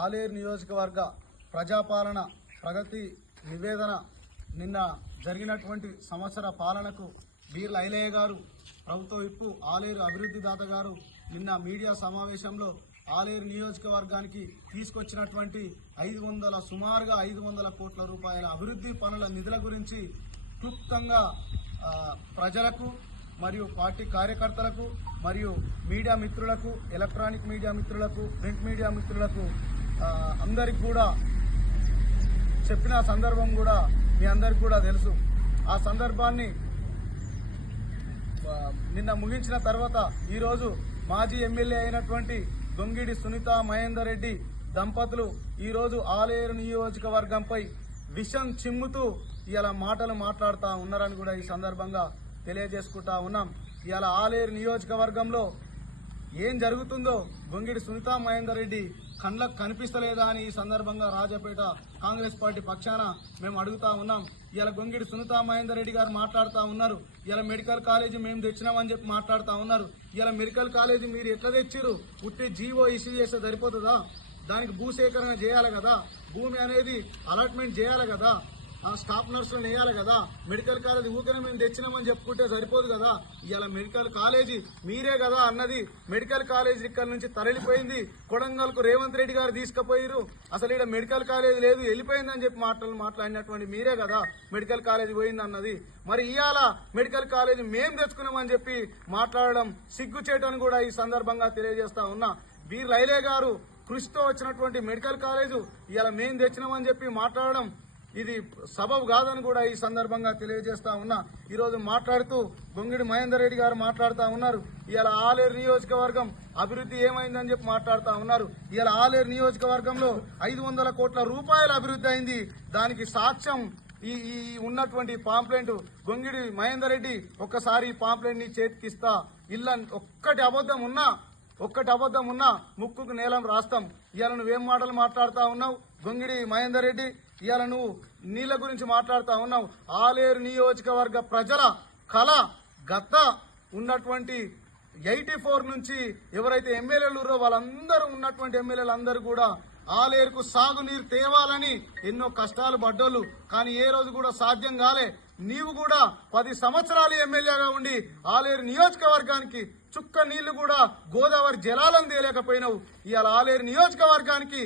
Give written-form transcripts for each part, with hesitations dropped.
ఆలేరు నియోజకవర్గ ప్రజాపాలన ప్రగతి నివేదన నిన్న జరిగినటువంటి సంవత్సర పాలనకు బీర్ల ఐలయ్య గారు, ప్రభుత్వ విప్పు ఆలేరు అభివృద్ధి దాత గారు నిన్న మీడియా సమావేశంలో ఆలేరు నియోజకవర్గానికి తీసుకొచ్చినటువంటి సుమారుగా 500 కోట్ల రూపాయల అభివృద్ధి పనుల నిధుల గురించి క్లుప్తంగా ప్రజలకు మరియు పార్టీ కార్యకర్తలకు మరియు మీడియా మిత్రులకు, ఎలక్ట్రానిక్ మీడియా మిత్రులకు, ప్రింట్ మీడియా మిత్రులకు అందరికి కూడా చెప్పిన సందర్భం కూడా మీ అందరికి కూడా తెలుసు. ఆ సందర్భాన్ని నిన్న ముగించిన తర్వాత ఈరోజు మాజీ ఎమ్మెల్యే అయినటువంటి గొంగిడి సునీత మహేందర్ రెడ్డి దంపతులు ఈరోజు ఆలేరు నియోజకవర్గంపై విషం చిమ్ముతూ ఇలా మాటలు మాట్లాడుతూ ఉన్నారని కూడా ఈ సందర్భంగా తెలియజేసుకుంటా ఉన్నాం. ఇవాళ ఆలేరు నియోజకవర్గంలో ఏం జరుగుతుందో గొంగిడి సునీత మహేందర్ రెడ్డి కళ్ళకు కనిపిస్తలేదా అని ఈ సందర్భంగా రాజాపేట కాంగ్రెస్ పార్టీ పక్షాన మేము అడుగుతా ఉన్నాం. ఇలా గొంగిడి సునీత మహేందర్ రెడ్డి గారు మాట్లాడుతూ ఉన్నారు. ఇలా మెడికల్ కాలేజీ మేము తెచ్చినామని చెప్పి మాట్లాడుతూ ఉన్నారు. ఇలా మెడికల్ కాలేజీ మీరు ఎట్లా తెచ్చిరు? ఉట్టి జీవో ఇష్యూ చేస్తే సరిపోతుందా? దానికి భూసేకరణ చేయాలి కదా, భూమి అనేది అలాట్మెంట్ చేయాలి కదా, స్టాఫ్ నర్సులను వేయాలి కదా. మెడికల్ కాలేజీ ఊకనే మేము తెచ్చినామని చెప్పుకుంటే సరిపోదు కదా. ఇలా మెడికల్ కాలేజీ మీరే కదా అన్నది. మెడికల్ కాలేజీ ఇక్కడ నుంచి తరలిపోయింది. కొడంగల్కు రేవంత్ రెడ్డి గారు తీసుకుపోయారు. అసలు ఇక్కడ మెడికల్ కాలేజీ లేదు, వెళ్ళిపోయిందని చెప్పి మాట్లాడినటువంటి మీరే కదా మెడికల్ కాలేజీ పోయింది అన్నది. మరి ఇవాళ మెడికల్ కాలేజీ మేము తెచ్చుకున్నామని చెప్పి మాట్లాడడం సిగ్గుచేటని కూడా ఈ సందర్భంగా తెలియజేస్తా ఉన్నా. బీర్ల ఐలయ్య గారు కృషితో వచ్చినటువంటి మెడికల్ కాలేజు ఇవాళ మేము తెచ్చినామని చెప్పి మాట్లాడడం ఇది సబబు కాదని కూడా ఈ సందర్భంగా తెలియజేస్తా ఉన్నా. ఈరోజు మాట్లాడుతూ గొంగిడి మహేందర్ రెడ్డి గారు మాట్లాడుతూ ఉన్నారు. ఇవాళ ఆలేరు నియోజకవర్గం అభివృద్ధి ఏమైందని చెప్పి మాట్లాడుతూ ఉన్నారు. ఇవాళ ఆలేరు నియోజకవర్గంలో 500 కోట్ల రూపాయల అభివృద్ధి అయింది. దానికి సాక్ష్యం ఈ ఉన్నటువంటి పాంప్లెంట్. గొంగిడి మహేందర్ రెడ్డి ఒక్కసారి ఈ పాంప్లెంట్ ని చేతికిస్తా, ఒక్కటి అబద్ధం ఉన్నా ముక్కుకు నేలం రాస్తాం. ఇవాళ నువ్వేం మాటలు మాట్లాడుతూ ఉన్నావు గొంగిడి మహేందర్ రెడ్డి? ఇవాళ నువ్వు నీళ్ల గురించి మాట్లాడుతూ ఉన్నావు. ఆలేరు నియోజకవర్గ ప్రజల కళ గత ఉన్నటువంటి 84 నుంచి ఎవరైతే ఎమ్మెల్యేలు ఉన్నారో వాళ్ళందరూ ఉన్నటువంటి ఎమ్మెల్యేలు అందరూ కూడా ఆలేరుకు సాగునీరు తేవాలని ఎన్నో కష్టాలు పడ్డోళ్ళు, కానీ ఏ రోజు కూడా సాధ్యం కాలే. నీవు కూడా 10 సంవత్సరాలు ఎమ్మెల్యేగా ఉండి ఆలేరు నియోజకవర్గానికి చుక్క నీళ్లు కూడా గోదావరి జలాలను తేలేకపోయినావు. ఇవాళ ఆలేరు నియోజకవర్గానికి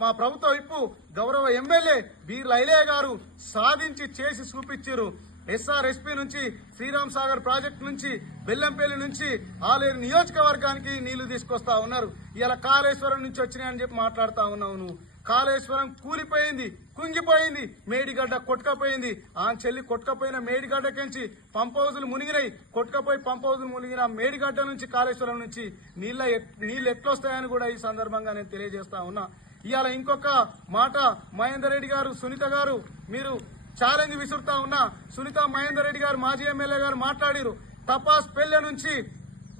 మా ప్రభుత్వ విప్పు గౌరవ ఎమ్మెల్యే బీర్ల ఐలయ్య గారు సాధించి చేసి చూపించారు. ఎస్ఆర్ఎస్పీ నుంచి, శ్రీరామ్ సాగర్ ప్రాజెక్టు నుంచి, బెల్లంపల్లి నుంచి ఆలేరు నియోజకవర్గానికి నీళ్లు తీసుకొస్తా ఉన్నారు. ఇలా కాళేశ్వరం నుంచి వచ్చినాయని చెప్పి మాట్లాడుతా ఉన్నావు నువ్వు. కాళేశ్వరం కూలిపోయింది, కుంగిపోయింది, మేడిగడ్డ కొట్టుకపోయింది. ఆ చెల్లి కొట్టుకపోయిన మేడిగడ్డకించి పంప్ హౌజులు మునిగినాయి. కొట్టుకపోయి పంప్ హౌజులు మునిగిన మేడిగడ్డ నుంచి కాళేశ్వరం నుంచి నీళ్లు ఎట్లొస్తాయని కూడా ఈ సందర్భంగా నేను తెలియజేస్తా ఉన్నా. ఇవాళ ఇంకొక మాట మహేందర్ రెడ్డి గారు, సునీత గారు మీరు ఛాలెంజ్ విసురుతా ఉన్నా. సునీత మహేందర్ రెడ్డి గారు మాజీ ఎమ్మెల్యే గారు మాట్లాడారు. తపాస్ పెళ్లి నుంచి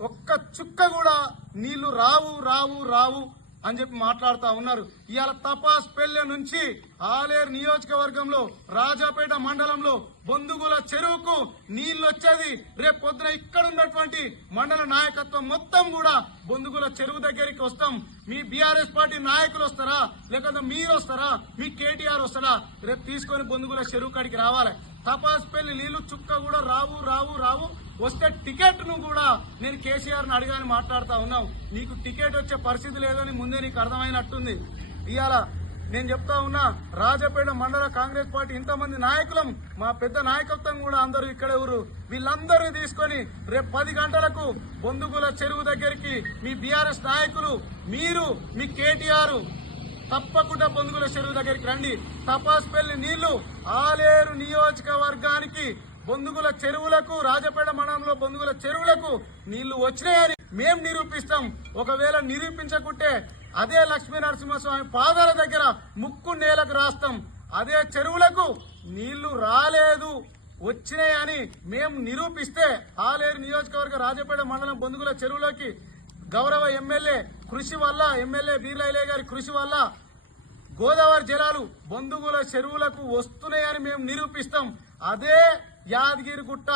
ఒక్క చుక్క కూడా నీళ్లు రావు అని చెప్పి మాట్లాడుతా ఉన్నారు. ఇవాళ తపాస్ పెళ్లి నుంచి ఆలేరు నియోజకవర్గంలో రాజాపేట మండలంలో బొందుగుల చెరువుకు నీళ్లు వచ్చేది. రేపు పొద్దున ఇక్కడ ఉన్నటువంటి మండల నాయకత్వం మొత్తం కూడా బొందుగుల చెరువు దగ్గరికి వస్తాం. మీ బీఆర్ఎస్ పార్టీ నాయకులు వస్తారా, లేకపోతే మీరు వస్తారా, మీ కేటీఆర్ వస్తారా? రేపు తీసుకొని బొందుగుల చెరువు కాడికి రావాలి. తపాస్ పెళ్లి నీళ్లు చుక్క కూడా రావు. వస్తే టికెట్ ను కూడా నేను కేసీఆర్ ని అడిగాని మాట్లాడుతా ఉన్నావు. నీకు టికెట్ వచ్చే పరిస్థితి లేదని ముందే నీకు అర్థమైనట్టుంది. ఇవాళ నేను చెప్తా ఉన్నా, రాజాపేట మండల కాంగ్రెస్ పార్టీ ఇంతమంది నాయకులం, మా పెద్ద నాయకత్వం కూడా అందరూ ఇక్కడే ఊరు. వీళ్ళందరూ తీసుకొని రేపు 10 గంటలకు బొందుగుల చెరువు దగ్గరికి మీ బీఆర్ఎస్ నాయకులు, మీరు, మీ కేటీఆర్ తప్పకుండా బొందుగుల చెరువు దగ్గరికి రండి. తపాస్ పెళ్లి నీళ్లు ఆలేరు నియోజకవర్గానికి బొందుగుల చెరువులకు, రాజపేట మండలంలో బొందుగుల చెరువులకు నీళ్లు వచ్చినాయని మేం నిరూపిస్తాం. ఒకవేళ నిరూపించకుంటే అదే లక్ష్మీ నరసింహస్వామి పాదాల దగ్గర ముక్కు నేలకు రాస్తాం. అదే చెరువులకు నీళ్లు రాలేదు, వచ్చినాయని మేం నిరూపిస్తే ఆలేరు నియోజకవర్గ రాజపేట మండలం బొందుగుల చెరువులోకి గౌరవ ఎమ్మెల్యే కృషి వల్ల, ఎమ్మెల్యే బీర్ల ఐలయ్య గారి కృషి వల్ల గోదావరి జలాలు బొందుగుల చెరువులకు వస్తున్నాయని మేము నిరూపిస్తాం. అదే యాదగిరిగుట్ట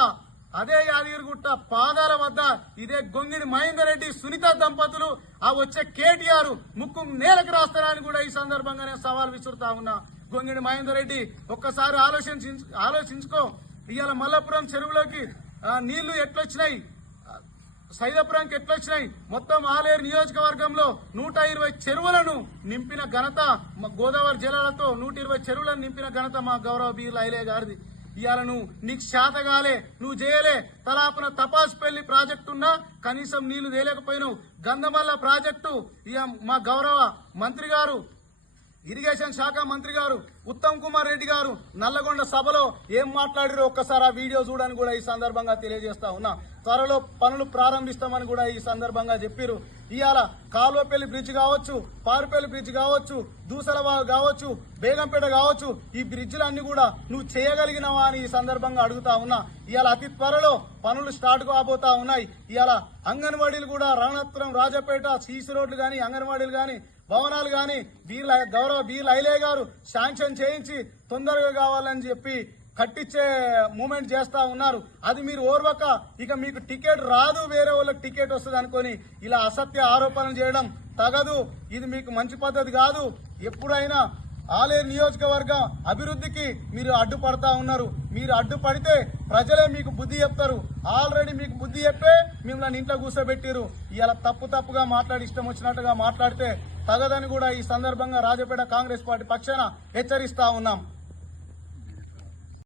అదే యాదగిరిగుట్ట పాదాల వద్ద ఇదే గొంగిడి మహేందర్ రెడ్డి సునీత దంపతులు ఆ వచ్చే కేటీఆర్ ముక్కు నేలకు రాస్తారని కూడా ఈ సందర్భంగానే సవాల్ విసురుతా ఉన్నా. గొంగిడి మహేందర్ రెడ్డి ఒక్కసారి ఆలోచించుకో. ఇవాళ మల్లపురం చెరువులోకి నీళ్లు ఎట్లొచ్చినాయి, సైదాపురంకి ఎట్లొచ్చినాయి, మొత్తం ఆలేరు నియోజకవర్గంలో 120 చెరువులను నింపిన ఘనత గోదావరి జిల్లాలతో 120 చెరువులను నింపిన ఘనత మా గౌరవ బీర్ల ఐలే గారిది. ఇవాళ నీకు శాతగాలే, నువ్వు చేయలే. తలాపున తపాసుపల్లి ప్రాజెక్టు ఉన్నా కనీసం నీళ్లు తేలేకపోయినావు. గంధమల్ల ప్రాజెక్టు ఇక మా గౌరవ మంత్రి గారు, ఇరిగేషన్ శాఖ మంత్రి గారు ఉత్తమ్ కుమార్ రెడ్డి గారు నల్లగొండ సభలో ఏం మాట్లాడారో ఒక్కసారి ఆ వీడియో చూడని కూడా ఈ సందర్భంగా తెలియజేస్తా ఉన్నా. త్వరలో పనులు ప్రారంభిస్తామని కూడా ఈ సందర్భంగా చెప్పారు. ఇవాళ కాల్వపల్లి బ్రిడ్జ్ కావచ్చు, పారుపల్లి బ్రిడ్జ్ కావచ్చు, దూసలవాగు కావచ్చు, బేగంపేట కావచ్చు, ఈ బ్రిడ్జిలన్నీ కూడా నువ్వు చేయగలిగినవా అని ఈ సందర్భంగా అడుగుతా ఉన్నా. ఇవాళ అతి త్వరలో పనులు స్టార్ట్ కాబోతా ఉన్నాయి. ఇవాళ అంగన్వాడీలు కూడా రాణత్రం, రాజపేట, సీసీ రోడ్లు గాని, అంగన్వాడీలు గాని, భవనాలు గాని గౌరవ బీర్ల ఐలే గారు శాంక్షన్ చేయించి తొందరగా కావాలని చెప్పి కట్టించే మూమెంట్ చేస్తా ఉన్నారు. అది మీరు ఓర్వక ఇక మీకు టికెట్ రాదు, వేరే వాళ్ళకి టికెట్ వస్తుంది అనుకొని ఇలా అసత్య ఆరోపణలు చేయడం తగదు. ఇది మీకు మంచి పద్ధతి కాదు. ఎప్పుడైనా ఆలేరు నియోజకవర్గ అభివృద్ధికి మీరు అడ్డుపడతా ఉన్నారు. మీరు అడ్డుపడితే ప్రజలే మీకు బుద్ధి చెప్తారు. ఆల్రెడీ మీకు బుద్ధి చెప్పే మిమ్మల్ని ఇంట్లో కూర్చోబెట్టిరు. ఇలా తప్పుగా మాట్లాడి ఇష్టం వచ్చినట్టుగా మాట్లాడితే తగదని కూడా ఈ సందర్భంగా రాజపేట కాంగ్రెస్ పార్టీ పక్షాన హెచ్చరిస్తా ఉన్నాం.